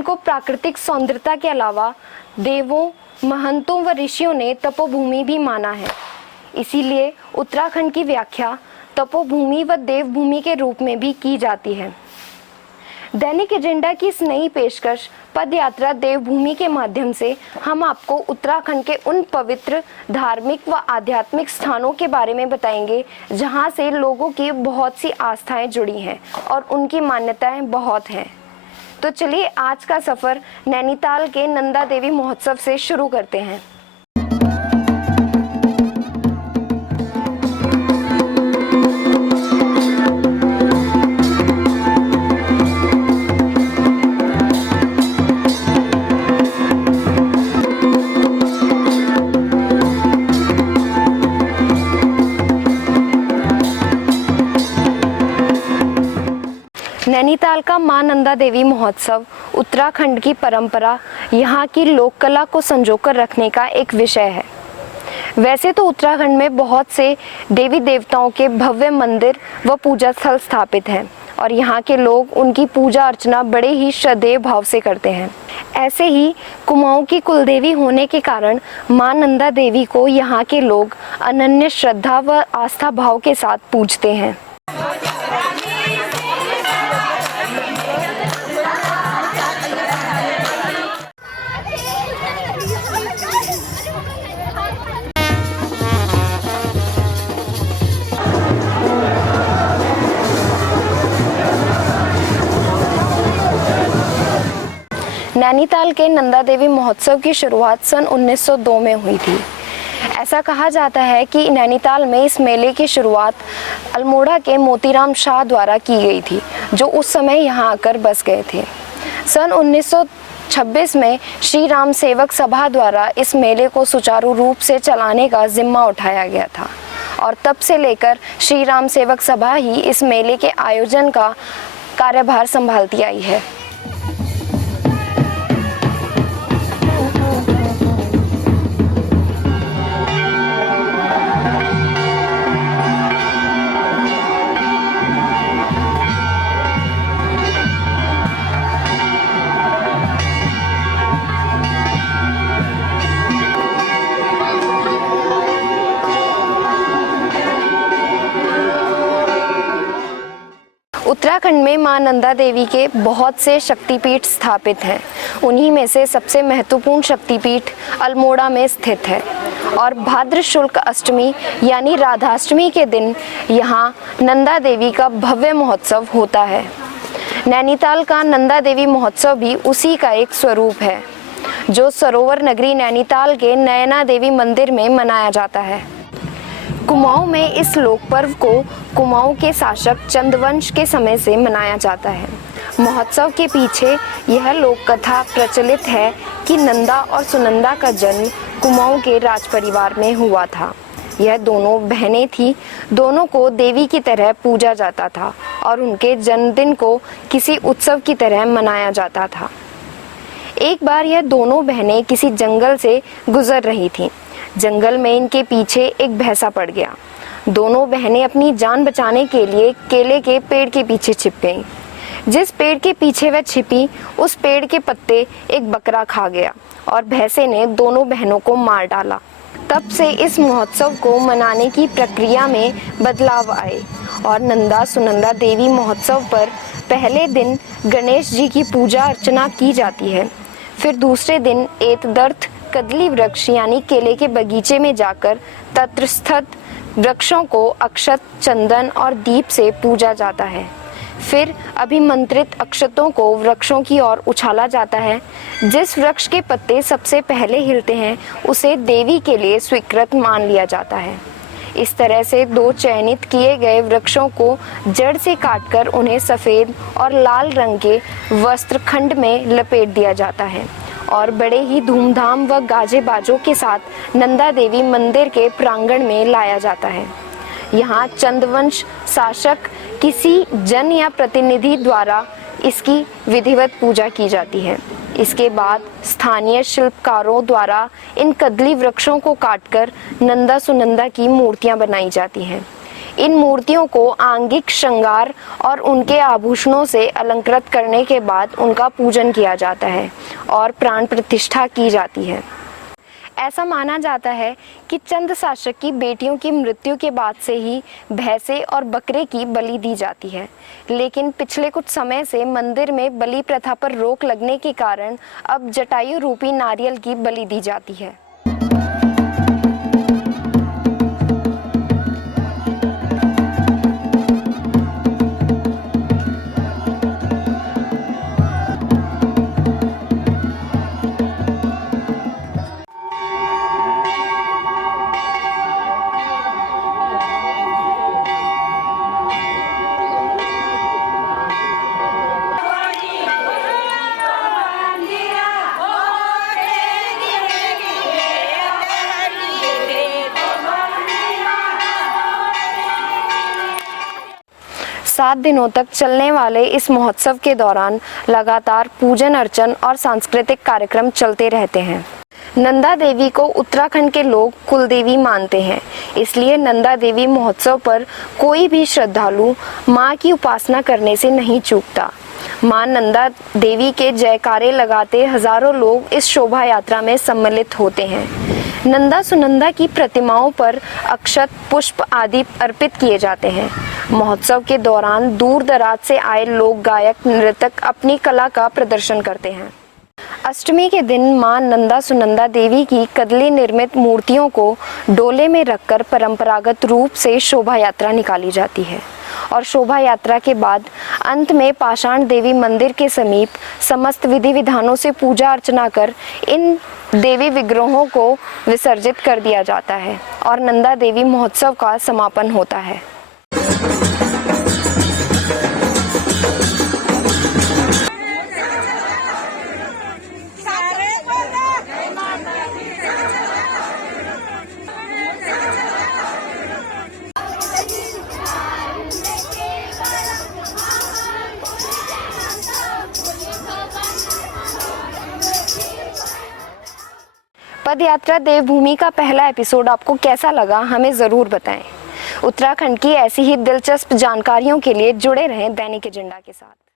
उत्तराखंड को प्राकृतिक सौंदर्यता के अलावा देवों, महंतों व ऋषियों ने तपोभूमि भी माना है। इसीलिए उत्तराखंड की व्याख्या तपोभूमि व देवभूमि के रूप में भी की जाती है। दैनिक एजेंडा की इस नई पेशकश पद यात्रा देवभूमि के माध्यम से हम आपको उत्तराखंड के उन पवित्र धार्मिक व आध्यात्मिक स्थानों के बारे में बताएंगे जहां से लोगों की बहुत सी आस्थाएं जुड़ी हैं और उनकी मान्यताएं बहुत हैं। तो चलिए आज का सफर नैनीताल के नंदा देवी महोत्सव से शुरू करते हैं। नैनीताल का मां नंदा देवी महोत्सव उत्तराखंड की परंपरा, यहाँ की लोक कला को संजोकर रखने का एक विषय है। वैसे तो उत्तराखंड में बहुत से देवी देवताओं के भव्य मंदिर व पूजा स्थल स्थापित हैं और यहाँ के लोग उनकी पूजा अर्चना बड़े ही श्रद्धेय भाव से करते हैं। ऐसे ही कुमाऊं की कुलदेवी होने के कारण मां नंदा देवी को यहाँ के लोग अनन्य श्रद्धा व आस्था भाव के साथ पूजते हैं। नैनीताल के नंदा देवी महोत्सव की शुरुआत सन 1902 में हुई थी। ऐसा कहा जाता है कि नैनीताल में इस मेले की शुरुआत अल्मोड़ा के मोतीराम शाह द्वारा की गई थी, जो उस समय यहाँ आकर बस गए थे। सन 1926 में श्री राम सेवक सभा द्वारा इस मेले को सुचारू रूप से चलाने का जिम्मा उठाया गया था और तब से लेकर श्री राम सेवक सभा ही इस मेले के आयोजन का कार्यभार संभालती आई है। उत्तराखंड में मां नंदा देवी के बहुत से शक्तिपीठ स्थापित हैं। उन्हीं में से सबसे महत्वपूर्ण शक्तिपीठ अल्मोड़ा में स्थित है और भाद्र शुक्ल अष्टमी यानी राधाष्टमी के दिन यहाँ नंदा देवी का भव्य महोत्सव होता है। नैनीताल का नंदा देवी महोत्सव भी उसी का एक स्वरूप है, जो सरोवर नगरी नैनीताल के नयना देवी मंदिर में मनाया जाता है। कुमाऊं में इस लोक पर्व को कुमाऊं के शासक चंदवंश के समय से मनाया जाता है। महोत्सव के पीछे यह लोक कथा प्रचलित है कि नंदा और सुनंदा का जन्म कुमाऊं के राज परिवार में हुआ था। यह दोनों बहनें थीं, दोनों को देवी की तरह पूजा जाता था और उनके जन्मदिन को किसी उत्सव की तरह मनाया जाता था। एक बार यह दोनों बहनें किसी जंगल से गुजर रही थीं। जंगल में इनके पीछे एक भैंसा पड़ गया। दोनों बहनें अपनी जान बचाने के लिए केले के पेड़ के पीछे छिप गईं। जिस पेड़ के पीछे वह छिपी, उस पेड़ के पत्ते एक बकरा खा गया और भैंसे ने दोनों बहनों को मार डाला। तब से इस महोत्सव को मनाने की प्रक्रिया में बदलाव आए और नंदा सुनंदा देवी महोत्सव पर पहले दिन गणेश जी की पूजा अर्चना की जाती है। फिर दूसरे दिन एतदर्थ कदली वृक्ष यानी केले के बगीचे में जाकर तत्रस्थ वृक्षों को अक्षत, चंदन और दीप से पूजा जाता है। फिर अभिमंत्रित अक्षतों को वृक्षों की ओर उछाला जाता है। जिस वृक्ष के पत्ते सबसे पहले हिलते हैं उसे देवी के लिए स्वीकृत मान लिया जाता है। इस तरह से दो चयनित किए गए वृक्षों को जड़ से काटकर उन्हें सफ़ेद और लाल रंग के वस्त्र खंड में लपेट दिया जाता है और बड़े ही धूमधाम व गाजे बाजों के साथ नंदा देवी मंदिर के प्रांगण में लाया जाता है। यहाँ चंदवंश शासक किसी जन या प्रतिनिधि द्वारा इसकी विधिवत पूजा की जाती है। इसके बाद स्थानीय शिल्पकारों द्वारा इन कदली वृक्षों को काटकर नंदा सुनंदा की मूर्तियां बनाई जाती हैं। इन मूर्तियों को आंगिक श्रृंगार और उनके आभूषणों से अलंकृत करने के बाद उनका पूजन किया जाता है और प्राण प्रतिष्ठा की जाती है। ऐसा माना जाता है कि चंद शासक की बेटियों की मृत्यु के बाद से ही भैंसे और बकरे की बलि दी जाती है, लेकिन पिछले कुछ समय से मंदिर में बलि प्रथा पर रोक लगने के कारण अब जटायु रूपी नारियल की बलि दी जाती है। सात दिनों तक चलने वाले इस महोत्सव के दौरान लगातार पूजन अर्चन और सांस्कृतिक कार्यक्रम चलते रहते हैं। नंदा देवी को उत्तराखंड के लोग कुलदेवी मानते हैं, इसलिए नंदा देवी महोत्सव पर कोई भी श्रद्धालु मां की उपासना करने से नहीं चूकता। मां नंदा देवी के जयकारे लगाते हजारों लोग इस शोभा यात्रा में सम्मिलित होते हैं। नंदा सुनंदा की प्रतिमाओं पर अक्षत पुष्प आदि अर्पित किए जाते हैं। महोत्सव के दौरान दूर दराज से आए लोक गायक नृतक अपनी कला का प्रदर्शन करते हैं। अष्टमी के दिन मां नंदा सुनंदा देवी की कदली निर्मित मूर्तियों को डोले में रखकर परंपरागत रूप से शोभा यात्रा निकाली जाती है और शोभा यात्रा के बाद अंत में पाषाण देवी मंदिर के समीप समस्त विधि विधानों से पूजा अर्चना कर इन देवी विग्रहों को विसर्जित कर दिया जाता है और नंदा देवी महोत्सव का समापन होता है। पद यात्रा देवभूमि का पहला एपिसोड आपको कैसा लगा, हमें ज़रूर बताएं। उत्तराखंड की ऐसी ही दिलचस्प जानकारियों के लिए जुड़े रहें दैनिक एजेंडा के साथ।